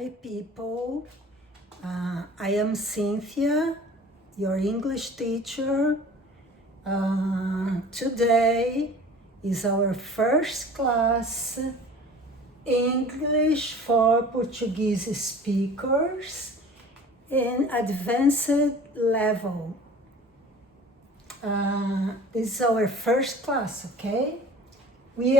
Hi people, I am Cynthia, your English teacher. Today is our first class, English for Portuguese speakers in advanced level. This is our first class, okay? We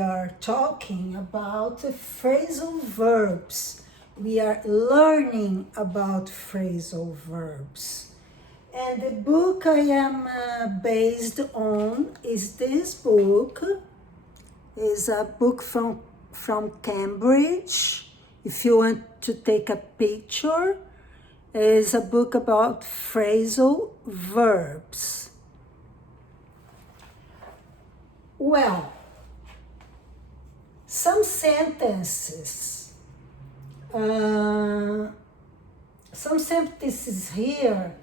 are talking about phrasal verbs. We are learning about phrasal verbs. And the book I am based on is this book. It's a book from Cambridge. If you want to take a picture, it's a book about phrasal verbs. Well, some sentences here,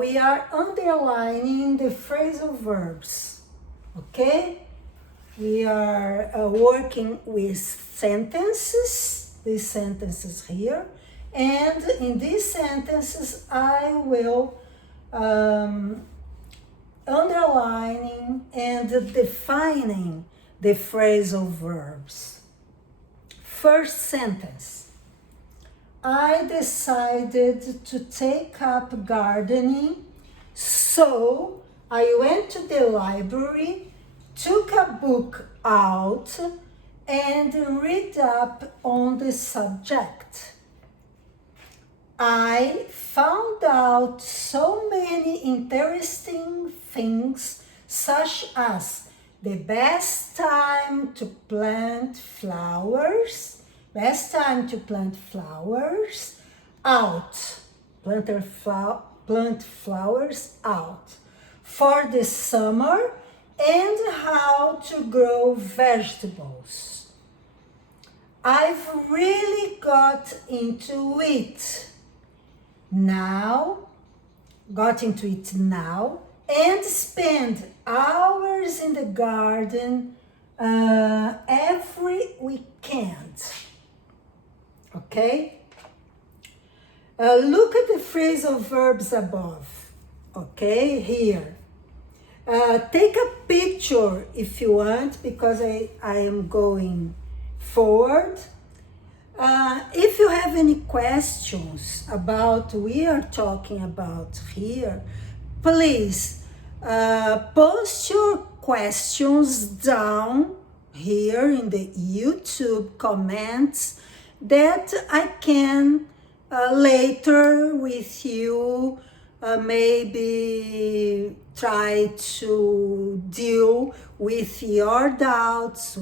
we are underlining the phrasal verbs, okay? We are working with sentences, these sentences here, and in these sentences I will underlining and defining the phrasal verbs. First sentence. I decided to take up gardening, so I went to the library, took a book out, and read up on the subject. I found out so many interesting things, such as the best time to plant flowers, out, plant flowers out, for the summer, and how to grow vegetables. I've really got into it now, and spend hours in the garden every weekend. Okay? Look at the phrasal verbs above. Okay, here. Take a picture if you want, because I am going forward. If you have any questions about what we are talking about here, please post your questions down here in the YouTube comments that I can later with you maybe try to deal with your doubts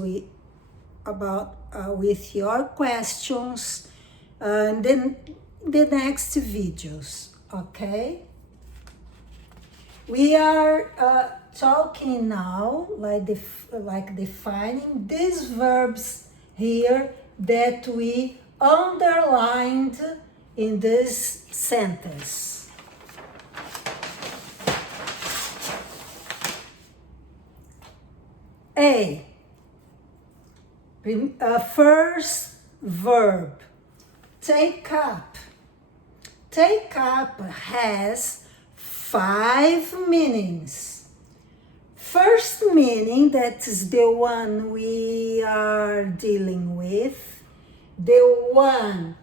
with your questions and then the next videos, okay? We are talking now, like defining these verbs here that we underlined in this sentence. A. First verb, take up. Take up has 5 meanings. First meaning, that is the one we are dealing with, the one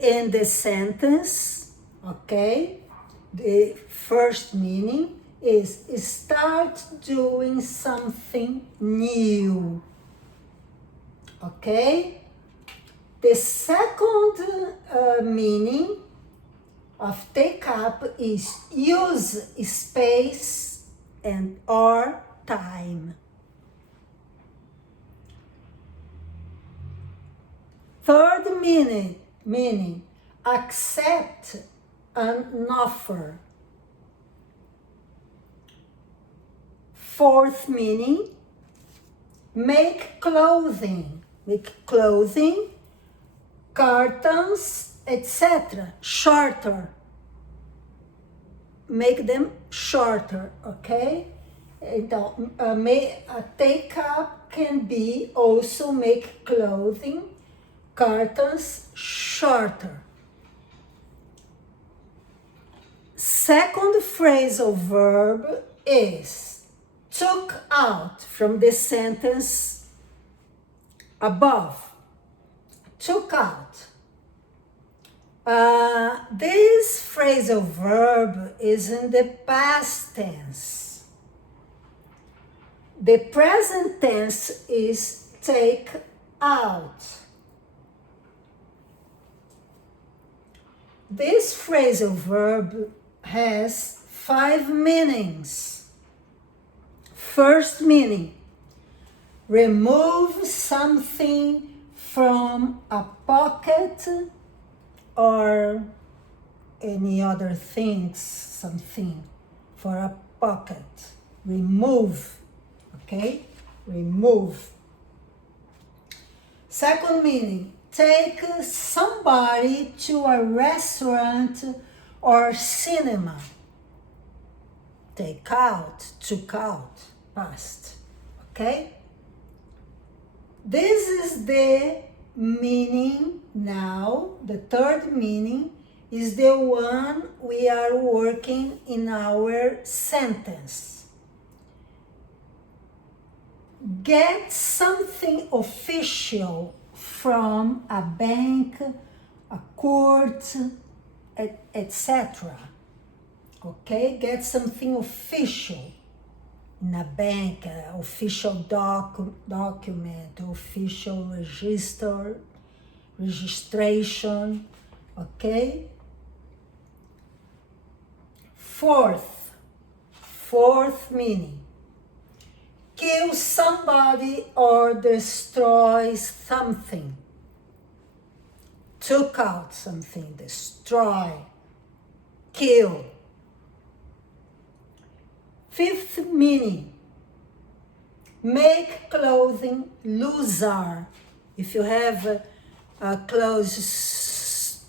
in the sentence, okay? The first meaning is start doing something new, okay? The second meaning of take up is use space and or time. Third meaning, accept an offer. Fourth meaning, make clothing, curtains, etc. Shorter. Make them shorter, okay? Então, take up can be also make clothing, curtains shorter. Second phrasal verb is took out from the sentence above. Took out. This phrasal verb is in the past tense. The present tense is take out. This phrasal verb has 5 meanings. First meaning, remove something from a pocket or any other things, something for a pocket. Remove, okay? Remove. Second meaning, take somebody to a restaurant or cinema. Take out, took out, past, okay? This is the meaning now. The third meaning is the one we are working in our sentence. Get something official from a bank, a court, etc. Okay? Get something official in a bank, official document, official registration, okay? Fourth meaning, kill somebody or destroy something. Took out something, destroy, kill. Fifth meaning, make clothing looser. If you have clothes,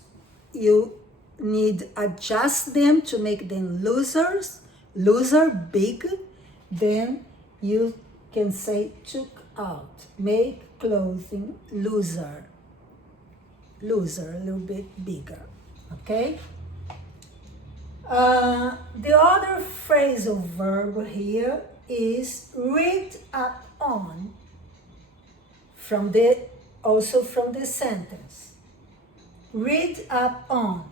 you need adjust them to make them looser, big, then you can say took out, make clothing looser, a little bit bigger, okay? The other phrasal verb here is read up on, also from the sentence. Read up on.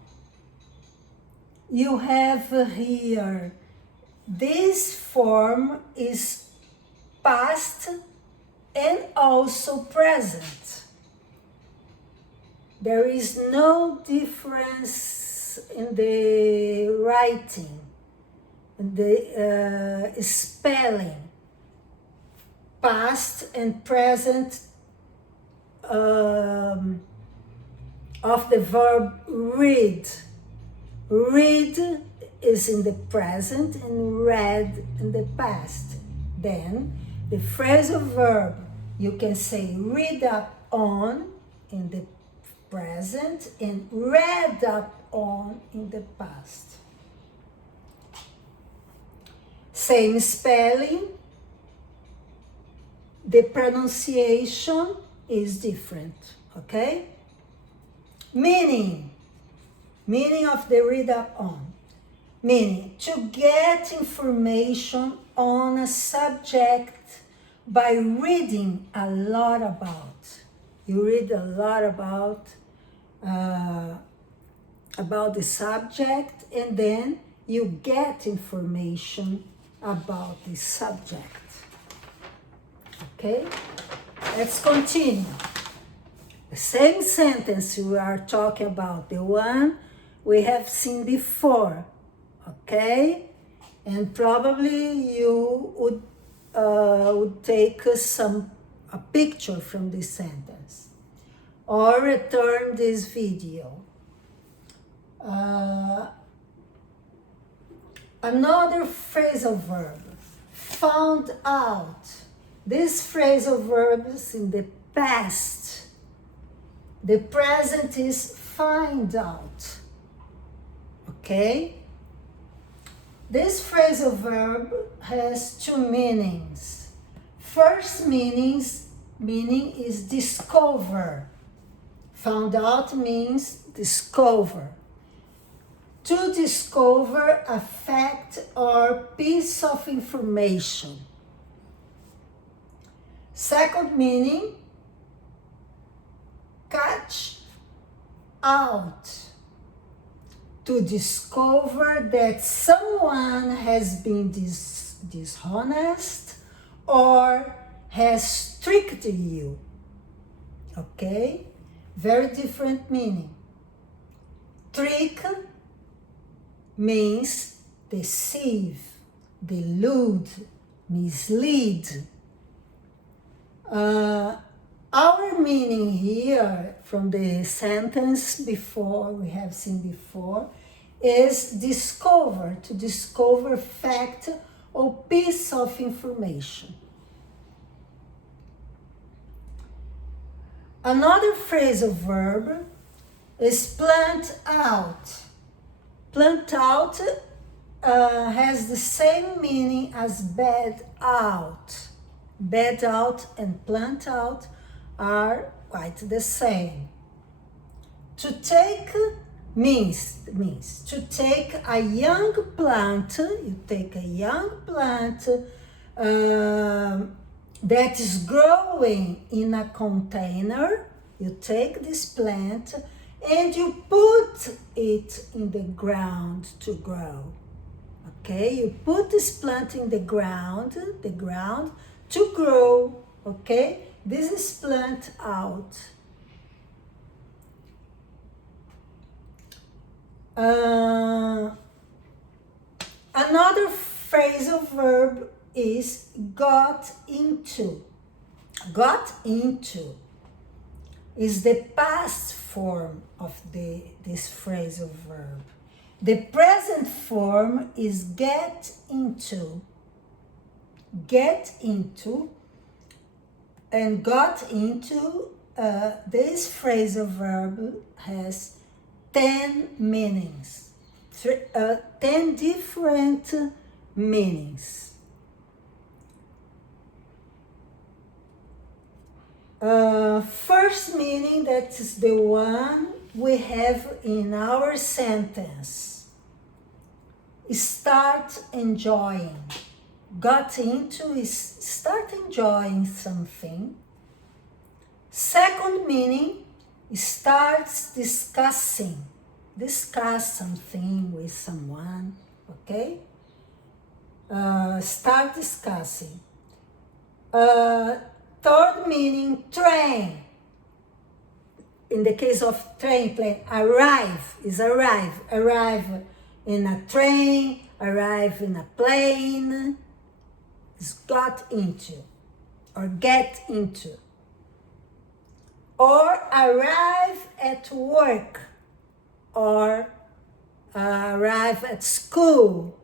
You have here, this form is past and also present. There is no difference in the writing, in the spelling. Past and present of the verb read. Read is in the present and read in the past. Then the phrasal verb, you can say read up on in the present and read up on in the past. Same spelling, the pronunciation is different, okay? Meaning of the read up on. Meaning, to get information on a subject by reading a lot about. You read a lot about the subject, and then you get information about the subject. Okay? Let's continue. The same sentence we are talking about, the one we have seen before. Okay? And probably you would take a picture from this sentence or return this video. Another phrasal verb, found out. This phrasal verb is in the past. The present is find out. Okay? This phrasal verb has two meanings. First meaning is discover. Found out means discover. To discover a fact or piece of information. Second meaning, catch out. To discover that someone has been dishonest or has tricked you. Okay? Very different meaning. Trick means deceive, delude, mislead. Our meaning here from the sentence before, we have seen before, is discover, to discover fact or piece of information. Another phrasal verb is plant out. Plant out has the same meaning as bed out. Bed out and plant out are quite the same. To take means to take a young plant, you take a young plant that is growing in a container, you take this plant and you put it in the ground to grow. Okay, you put this plant in the ground to grow. Okay, this is plant out. Another phrasal verb is got into. Got into is the past form of this phrasal verb. The present form is get into. Get into and got into. This phrasal verb has 10 meanings, 10 different meanings. First meaning, that is the one we have in our sentence. Start enjoying. Got into is start enjoying something. Second meaning, starts discussing. Discuss something with someone, okay? Start discussing. Third meaning, train. In the case of train, plane, arrive is arrive. Arrive in a train, arrive in a plane. Is got into or get into. Or arrive at work or arrive at school.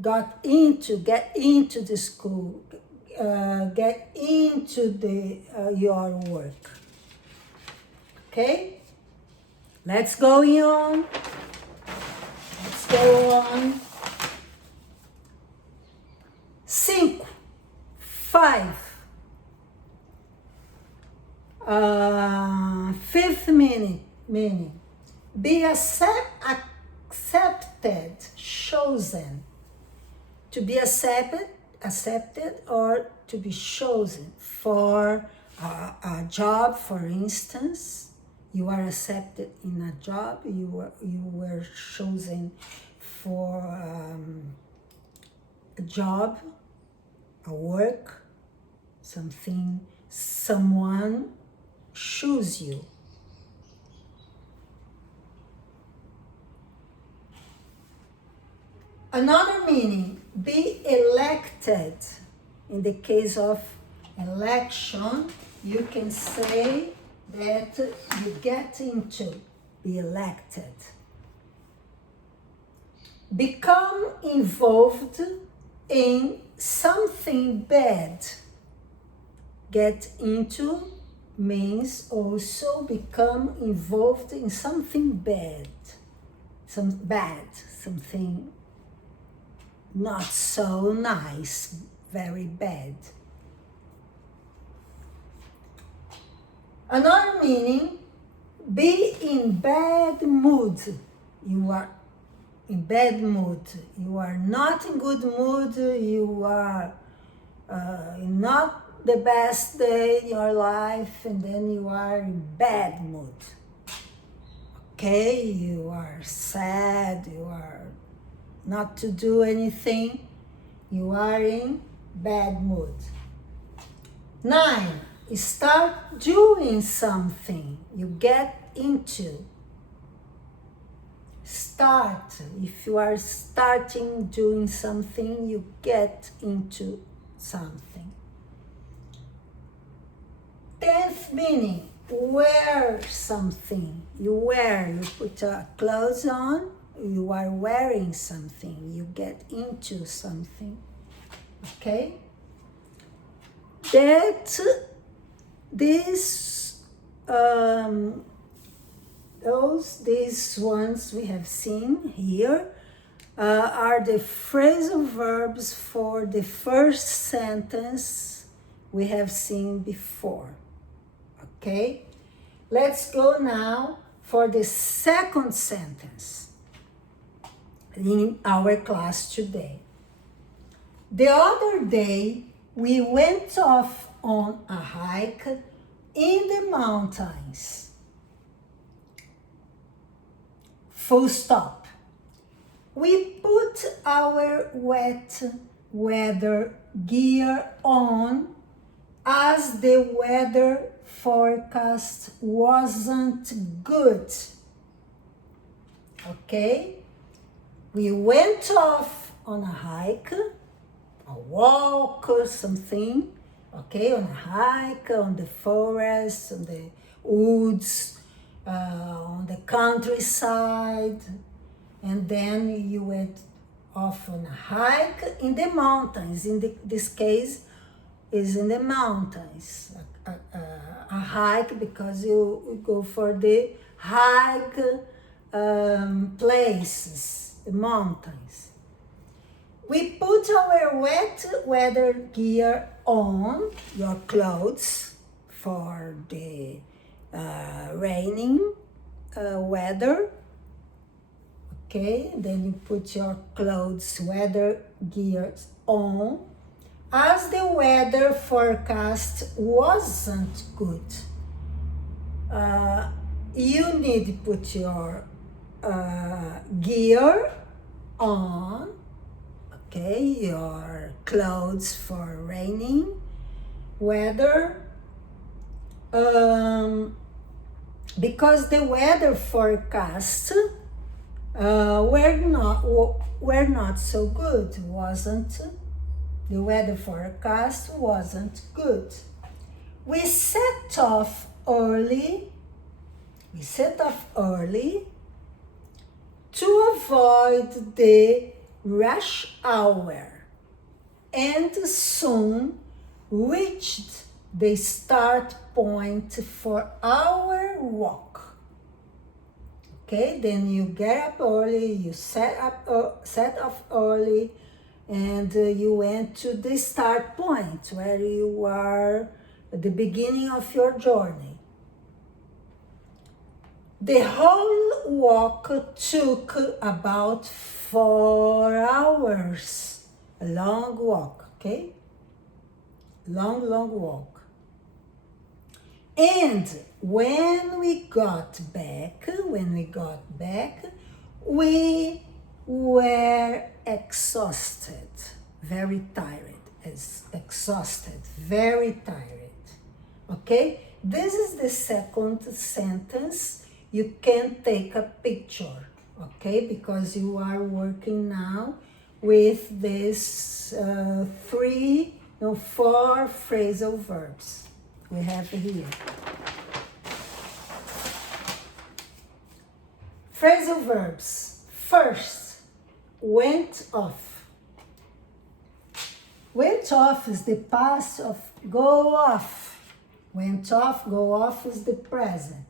Got into, get into the school, get into your work. Okay? Let's go on. Let's go on. 5. Fifth meaning. Be accepted, chosen. To be accepted or to be chosen for a job, for instance. You are accepted in a job, you were chosen for a job, a work, something, someone choose you. Another meaning, be elected. In the case of election, you can say that you get into, be elected. Become involved in something bad. Get into means also become involved in something bad. something not so nice, very bad. Another meaning, be in bad mood. You are in bad mood. You are not in good mood. You are not the best day in your life, and then you are in bad mood. Okay, you are sad. You are not to do anything. You are in bad mood. 9. Start doing something. You get into. Start. If you are starting doing something, you get into something. 10th meaning, wear something. You wear, you put clothes on, you are wearing something. You get into something. Okay? That these ones we have seen here are the phrasal verbs for the first sentence we have seen before. Okay? Let's go now for the second sentence in our class today. The other day, we went off on a hike in the mountains. Full stop. We put our wet weather gear on as the weather forecast wasn't good. Okay? We went off on a hike, a walk or something, okay, on a hike, on the forest, on the woods, on the countryside, and then you went off on a hike in the mountains. This case is in the mountains, a hike because you go for the hike places, the mountains. We put our wet weather gear on, your clothes for the raining weather. Okay, then you put your clothes, weather gears on, as the weather forecast wasn't good. You need to put your gear on, okay, your clothes for raining weather, because the weather forecast were not so good, the weather forecast wasn't good. We set off early to avoid the rush hour and soon reached the start point for our walk. Okay, then you get up early, you set off early, and you went to the start point where you are at the beginning of your journey. The whole walk took about 4 hours. A long walk, okay? Long walk. And when we got back, we were exhausted, very tired, very tired. Okay? This is the second sentence. You can take a picture, okay? Because you are working now with this 4 phrasal verbs we have here. Phrasal verbs. First, went off. Went off is the past of go off. Went off, go off is the present.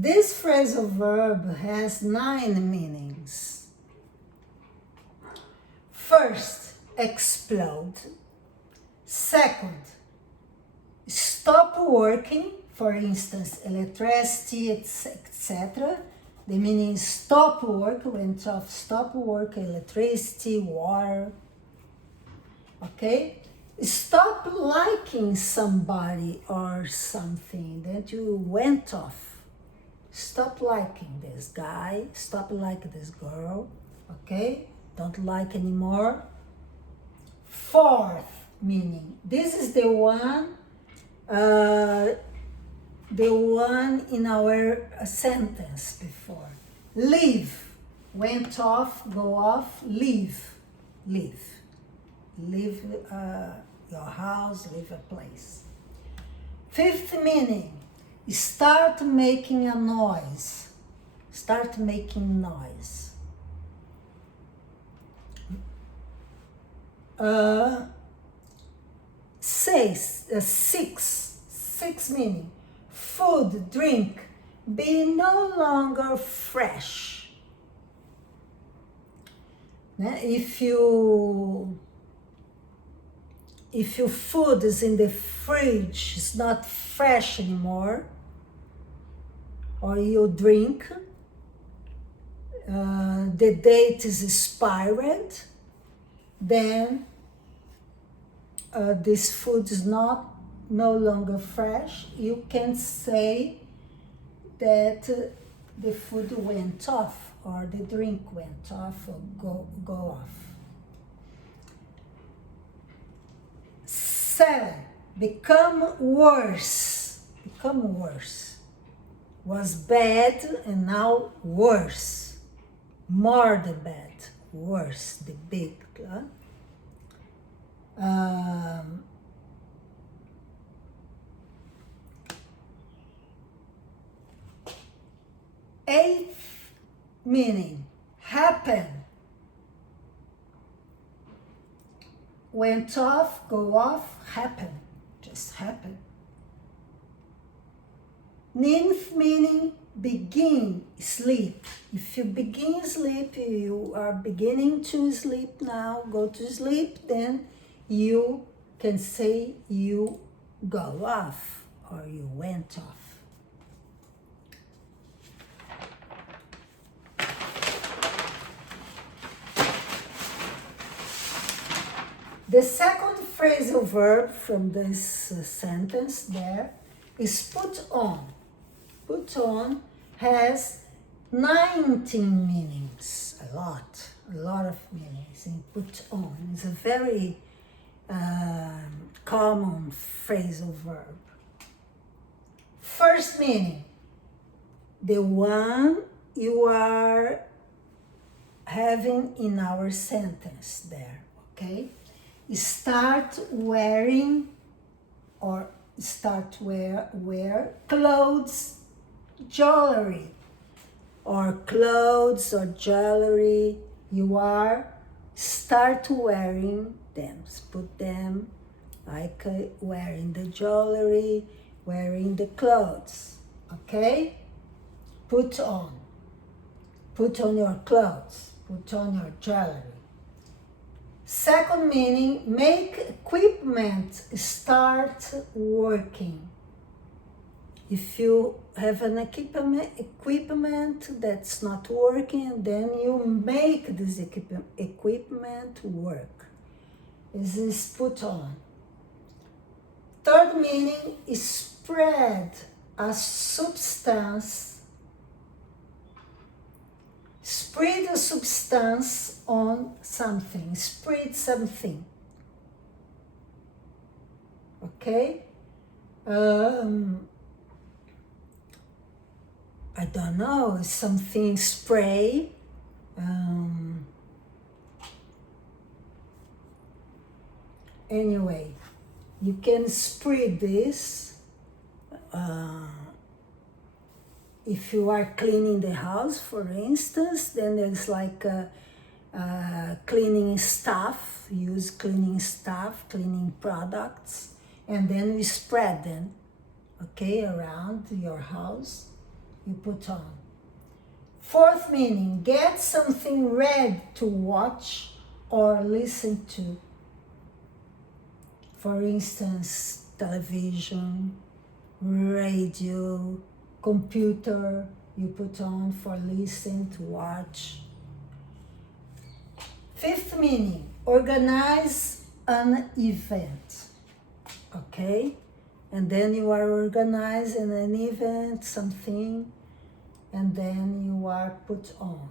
This phrasal verb has 9 meanings. First, explode. Second, stop working, for instance, electricity, etc. The meaning is stop work, went off, stop work, electricity, water. Okay? Stop liking somebody or something that you went off. Stop liking this guy, stop liking this girl, okay? Don't like anymore. Fourth meaning, this is the one in our sentence before. Leave, went off, go off, leave, leave. Leave your house, leave a place. Fifth meaning, start making a noise. Start making noise. Six meaning, food, drink, be no longer fresh. If your food is in the fridge, it's not fresh anymore, or you drink, the date is expired, then this food is no longer fresh. You can say that the food went off, or the drink went off, or go off. 7, become worse. Become worse. Was bad and now worse. More than bad. Worse, the big. 8th meaning, happen. Went off, go off, happen. Just happen. 9th meaning, begin, sleep. If you begin sleep, you are beginning to sleep now, go to sleep, then you can say you go off or you went off. The second phrasal verb from this sentence there is put on. Put on has 19 meanings, a lot of meanings in put on. It's a very common phrasal verb. First meaning, the one you are having in our sentence there, okay? Start wearing or start wear clothes, jewelry, or clothes or jewelry. You are start wearing them. Put them like wearing the jewelry, wearing the clothes. Okay? Put on. Put on your clothes. Put on your jewelry. Second meaning, make equipment start working. If you have an equipment that's not working, then you make this equipment work. This is put on. Third meaning is spread a substance. Spread a substance on something. Spread something. Okay? I don't know, something spray. Anyway, you can spread this. If you are cleaning the house, for instance, then there's like cleaning stuff, use cleaning stuff, cleaning products, and then we spread them, okay, around your house. you put on. Fourth meaning, get something ready to watch or listen to. For instance, television, radio, computer, you put on for listen to watch. Fifth meaning, organize an event, okay? And then you are organizing an event, something, and then you are put on.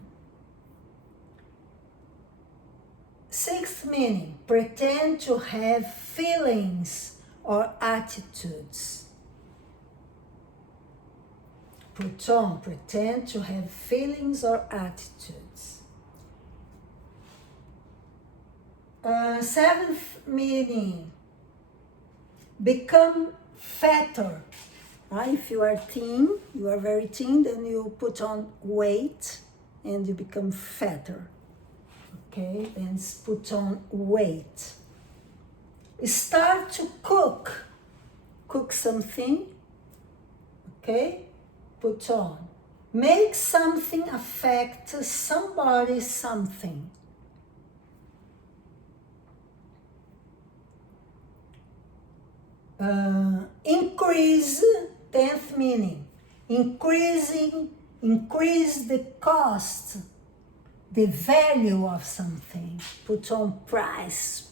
Sixth meaning, pretend to have feelings or attitudes. Put on, pretend to have feelings or attitudes. Seventh meaning, become fatter. If you are thin, you are very thin, then you put on weight and you become fatter. Okay, then put on weight. Start to cook. Cook something. Okay, put on. Make something affect somebody, something. Increase, 10th meaning. Increase the cost, the value of something. Put on price.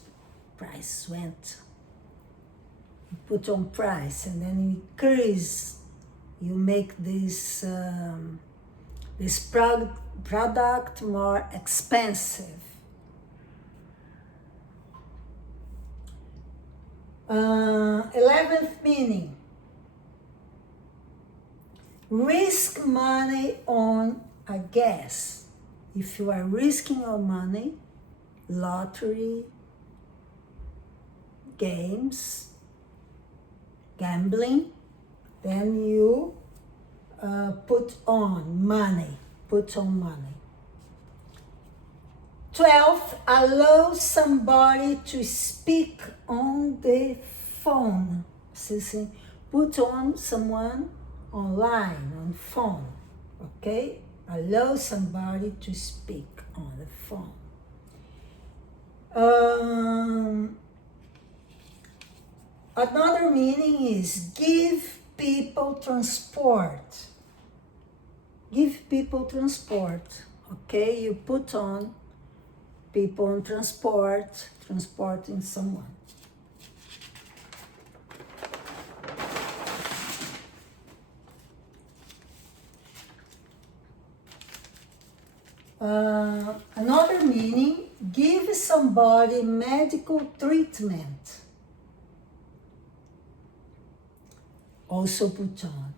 Price went. Put on price, and then you increase. You make this product more expensive. 11th meaning. Risk money on a guess. If you are risking your money, lottery, games, gambling, then you put on money. Put on money. 12th, allow somebody to speak on the phone. Put on someone online, on phone, okay? Allow somebody to speak on the phone. Another meaning is give people transport. Give people transport, okay? You put on people on transport, transporting someone. Another meaning, give somebody medical treatment. Also put on.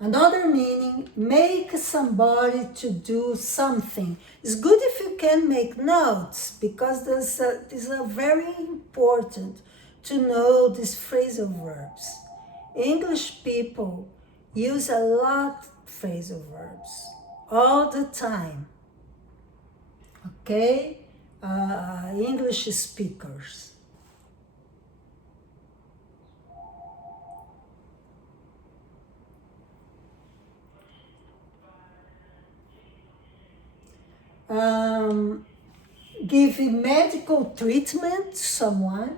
Another meaning, make somebody to do something. It's good if you can make notes, because these are very important to know these phrasal verbs. English people use a lot of phrasal verbs all the time. Okay? English speakers. Give medical treatment to someone,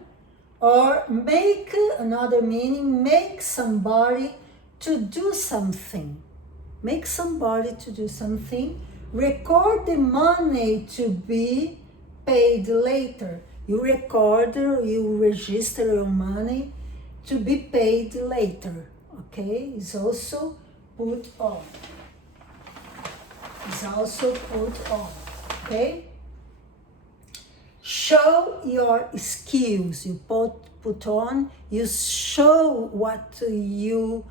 or make, another meaning, make somebody to do something. Make somebody to do something. Record the money to be paid later. You record, you register your money to be paid later. Okay, it's also put on. It's also put on. Okay? Show your skills. You put on. You show what you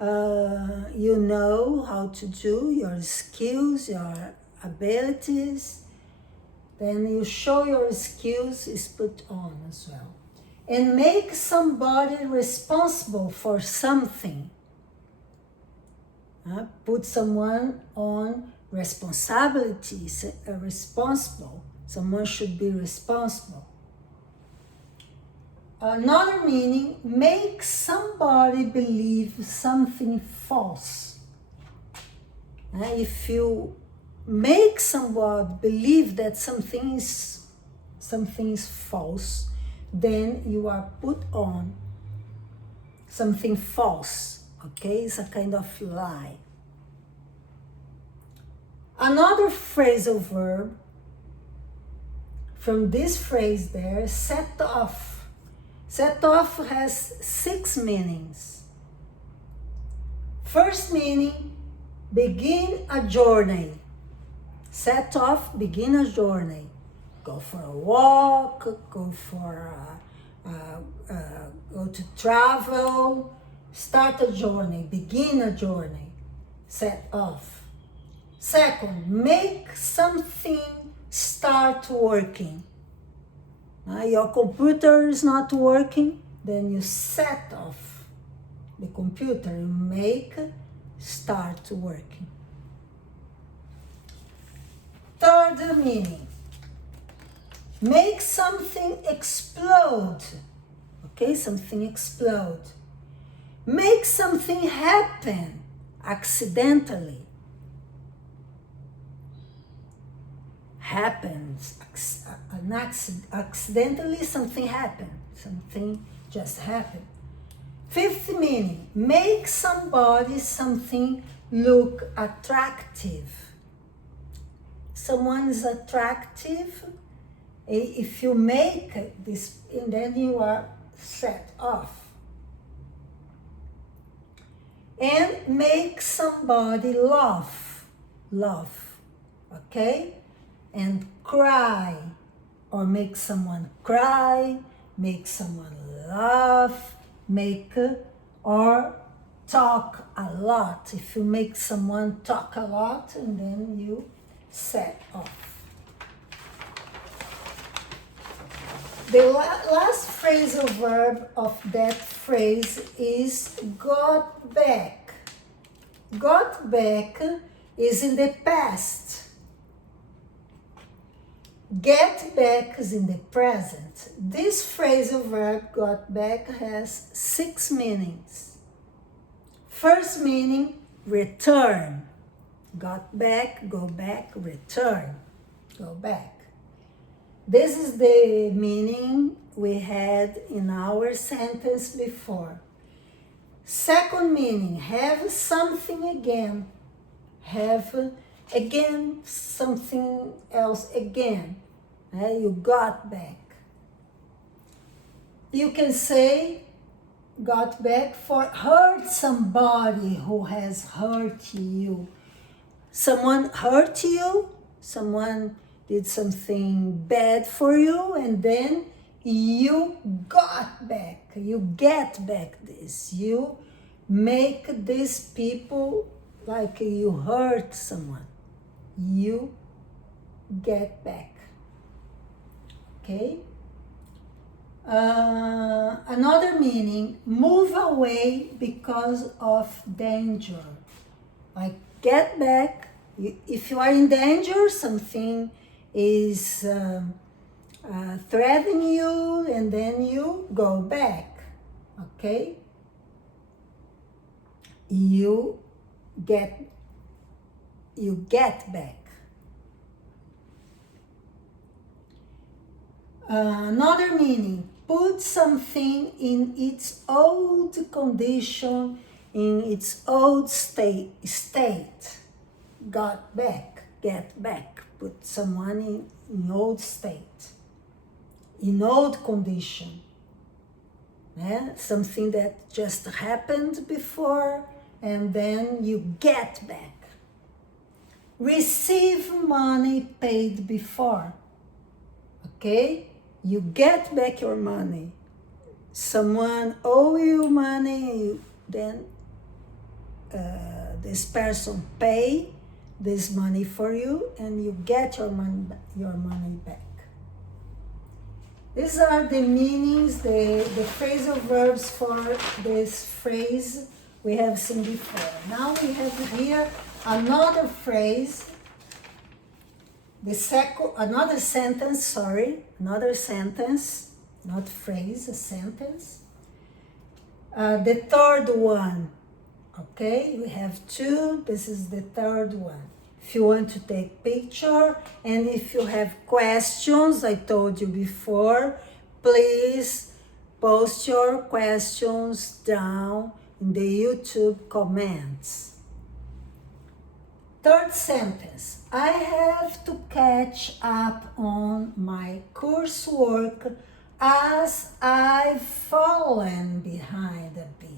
know how to do, your skills, your abilities. Then you show your skills is put on as well. And make somebody responsible for something. Put someone on responsibilities, responsible. Someone should be responsible. Another meaning, make somebody believe something false. If you make somebody believe that something is false, then you are put on something false, okay? It's a kind of lie. Another phrasal verb from this phrase there, set off. Set off has 6 meanings. First meaning, begin a journey. Set off, begin a journey. Go for a walk, go to travel, start a journey, begin a journey, set off. Second, make something start working. Your computer is not working, then you set off the computer, you make start working. Third meaning, make something explode. Okay, something explode. Make something happen accidentally. Happens, accidentally something happened. Something just happened. Fifth meaning, make somebody, something look attractive. Someone is attractive. If you make this, and then you are set off. And make somebody laugh, okay? And cry, or make someone cry, make someone laugh, or talk a lot. If you make someone talk a lot, and then you set off. The last phrasal verb of that phrase is got back. Got back is in the past. Get back is in the present. This phrasal verb, got back, has 6 meanings. First meaning, return. Got back, go back, return. Go back. This is the meaning we had in our sentence before. Second meaning, have something again. Have again something else again. You got back. You can say got back for hurt somebody who has hurt you. Someone hurt you, someone did something bad for you, and then you got back. You get back this. You make these people like you hurt someone. You get back. Okay? Another meaning, move away because of danger. Like get back. If you are in danger, something is threatening you, and then you go back. Okay? You get back. Another meaning, put something in its old condition, in its old state. Got back, get back. Put someone in old state, in old condition. Something that just happened before, and then you get back. Receive money paid before. Okay? You get back your money. Someone owe you money, then this person pay this money for you, and you get your money back. These are the meanings, the phrasal verbs for this phrase we have seen before. Now we have here another phrase, another sentence, not phrase, a sentence. The third one, Okay, we have two. This is the third one. If you want to take picture and if you have questions, I told you before, please post your questions down in the YouTube comments. Third sentence. I have to catch up on my coursework as I've fallen behind a bit.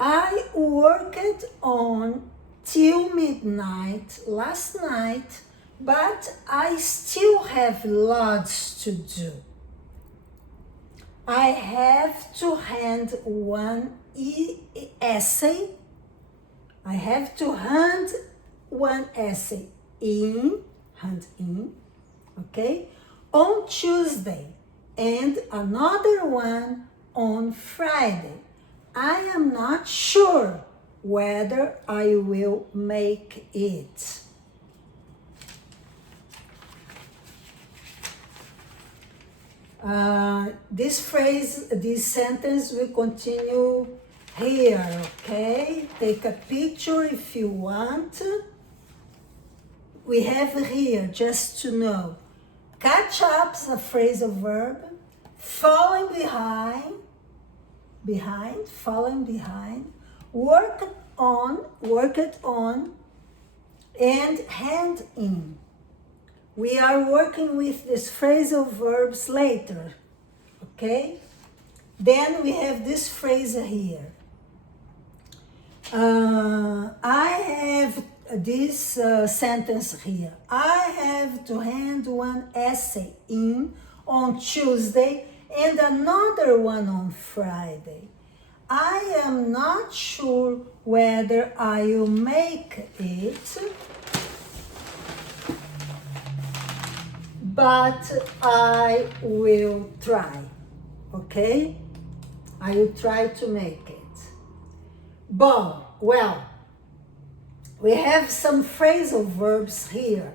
I worked on till midnight last night, but I still have lots to do. I have to hand one essay. I have to hand one essay hand in, okay, on Tuesday and another one on Friday. I am not sure whether I will make it. This sentence will continue here, okay? Take a picture if you want. We have here, just to know, catch up is a phrasal verb, falling behind, falling behind, worked on, and hand in. We are working with these phrasal verbs later, okay? Then we have this phrase here. I have this sentence here. I have to hand one essay in on Tuesday and another one on Friday. I am not sure whether I will make it, but I will try, okay? I will try to make it. Well, we have some phrasal verbs here.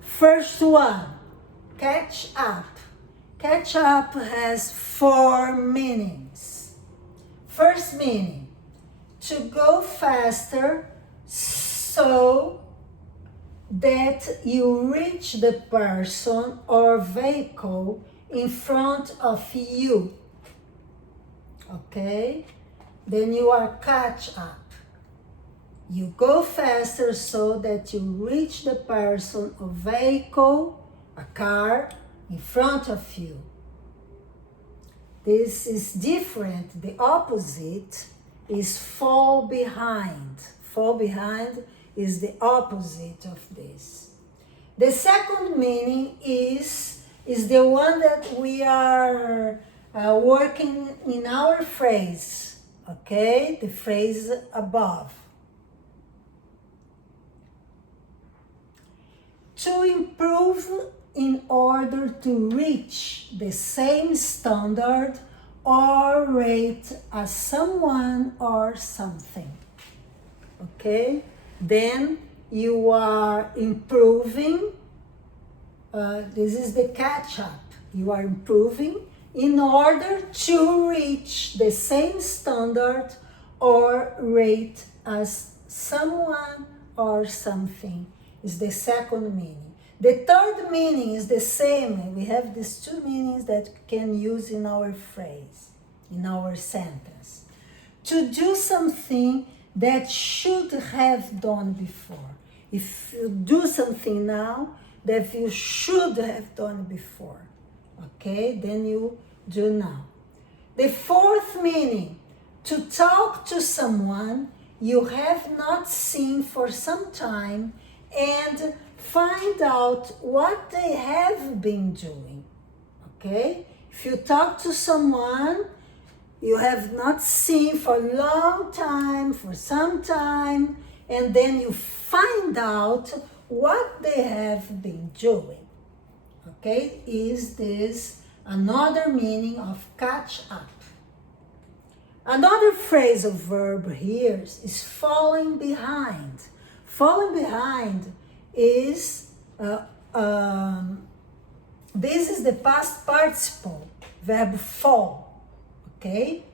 First one, catch up. Catch up has 4 meanings. First meaning, to go faster so that you reach the person or vehicle in front of you. Okay? Then you are catch up. You go faster so that you reach the person or vehicle, a car, in front of you. This is different. The opposite is fall behind. Fall behind is the opposite of this. The second meaning is the one that we are working in our phrase, okay? The phrase above. To improve in order to reach the same standard or rate as someone or something. Okay? Then you are improving. This is the catch-up. You are improving in order to reach the same standard or rate as someone or something. Is the second meaning. The third meaning is the same. We have these two meanings that we can use in our phrase, in our sentence. To do something that should have done before. If you do something now that you should have done before, okay, then you do now. The fourth meaning, to talk to someone you have not seen for some time and find out what they have been doing, okay? If you talk to someone you have not seen for a long time, for some time, and then you find out what they have been doing, okay? Is this another meaning of catch up? Another phrasal verb here is falling behind. Falling behind is This is the past participle, verb fall, okay?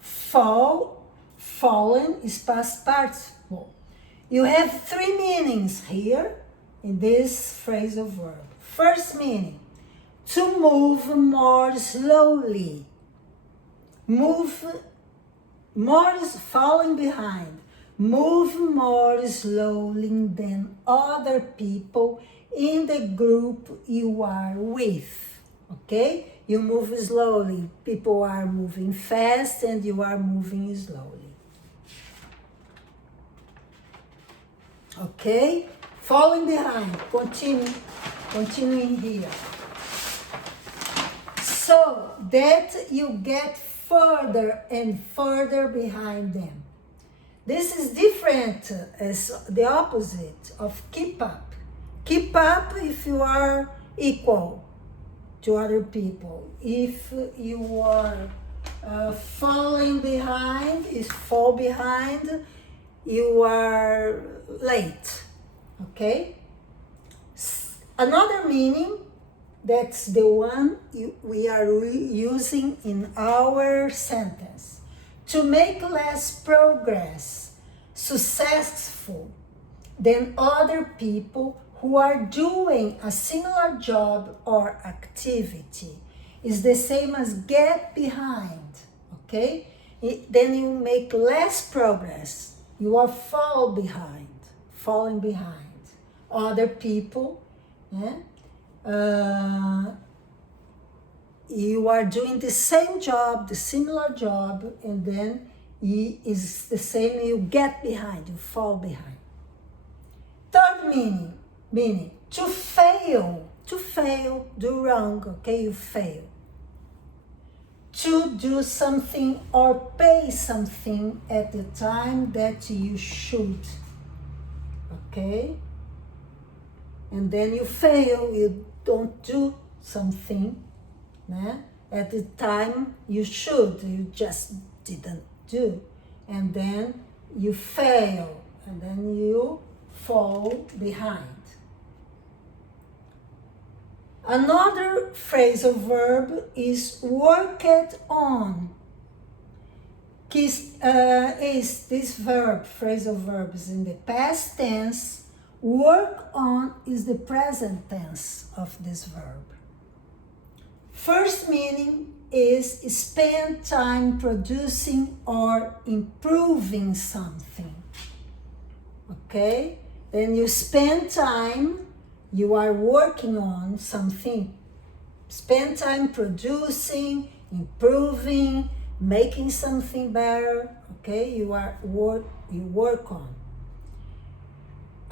Fall, fallen is past participle. You have three meanings here in this phrasal verb. First meaning, to move more slowly. Move more, falling behind. Move more slowly than other people in the group you are with, okay? You move slowly. People are moving fast and you are moving slowly. Okay? Falling behind. Continuing here. So that you get further and further behind them. This is different as the opposite of keep up. Keep up if you are equal to other people. If you are falling behind, is fall behind, you are late, okay? Another meaning, that's the one we are using in our sentence. To make less progress, successful than other people who are doing a similar job or activity is the same as get behind, okay? Then you make less progress. You are falling behind other people. Yeah? You are doing the same job, the similar job, and then is the same, you get behind, you fall behind. Third meaning, to fail, do wrong, okay, you fail. To do something or pay something at the time that you should, okay? And then you fail, you don't do something at the time you should, you just didn't do. And then you fail, and then you fall behind. Another phrasal verb is worked on. Is this verb, phrasal verb is in the past tense. Work on is the present tense of this verb. First meaning is spend time producing or improving something. Okay? Then you spend time, you are working on something. Spend time producing, improving, making something better. Okay? You work on.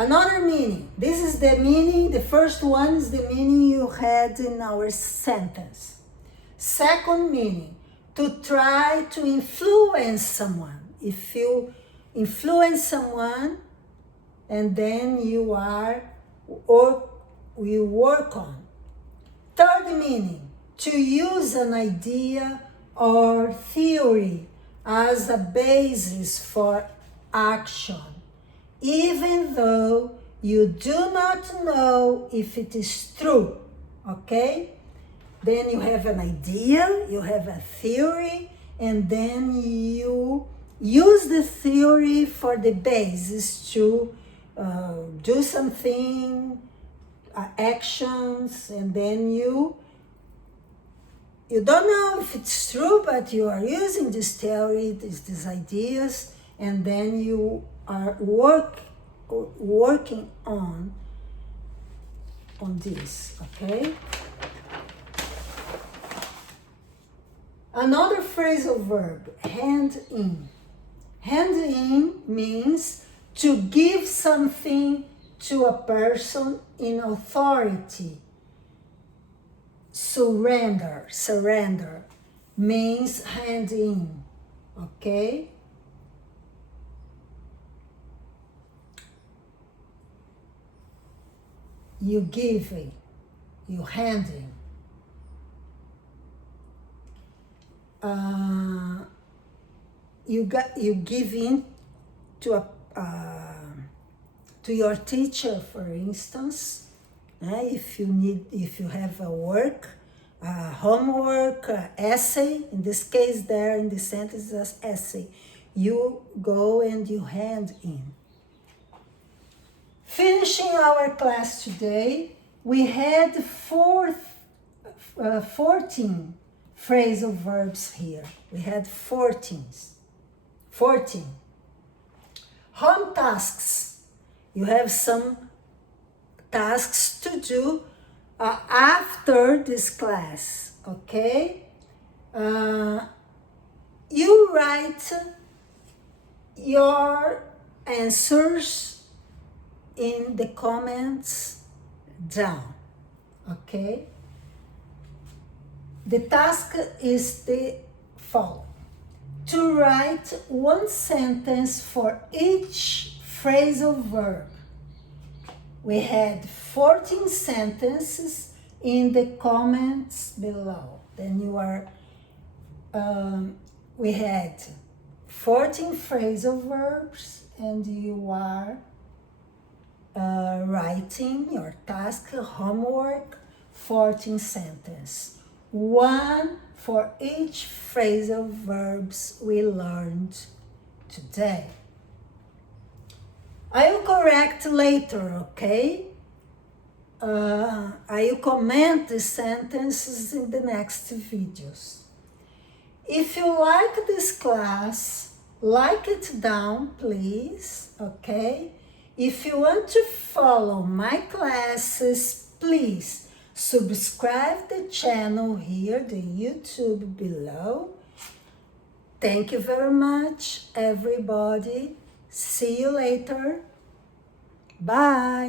Another meaning. This is the meaning, the first one is the meaning you had in our sentence. Second meaning, to try to influence someone. If you influence someone, and then you work on. Third meaning, to use an idea or theory as a basis for action, even though you do not know if it is true, okay? Then you have an idea, you have a theory, and then you use the theory for the basis to do something, actions, and then you don't know if it's true, but you are using this theory, these ideas, and then you are working on this, okay? Another phrasal verb, hand in. Hand in means to give something to a person in authority. Surrender means hand in, okay? You giving, you handing. You give in to your teacher, for instance, If you have a work, homework, essay, in this case there in the sentence as essay, you go and you hand in. Finishing our class today, we had 14 phrasal verbs here. We had 14. Home tasks. You have some tasks to do after this class, okay? You write your answers in the comments down, okay? The task is the following: to write one sentence for each phrasal verb. We had 14 sentences in the comments below. Then we had 14 phrasal verbs, and you are writing your task, homework, 14 sentences. One for each phrasal verbs we learned today. I will correct later, okay? I will comment the sentences in the next videos. If you like this class, like it down, please, okay? If you want to follow my classes, please subscribe the channel here, the YouTube below. Thank you very much, everybody. See you later. Bye.